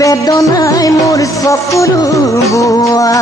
বেদনাই মোৰ চকুৰু বুৱা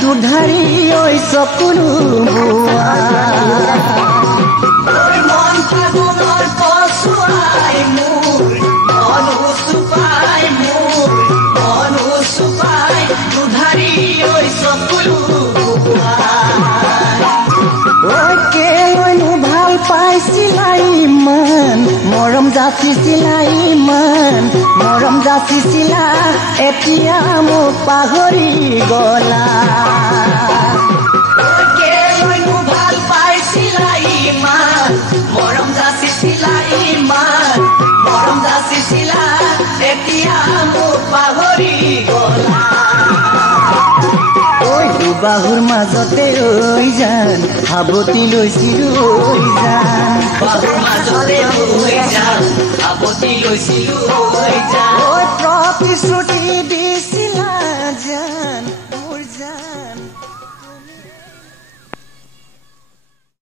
দুধাৰি ঐ চকুৰু বুৱা মৰম যাচিছিলা ইমান মৰম যাচিছিলা এতিয়া মোক পাহৰি গলা ভাল পাইছিলা ইমান মৰম যাচিছিলা ইমান মৰম যাচিছিলা এতিয়া মোক পাহৰি গলা বাহুৰ মাজতে ঐ জান সাৱতি লৈছিলো ঐ জান বাহুৰ মাজতে ঐ জান সাৱতি লৈছিলো ঐ জান প্ৰতিশ্ৰুতি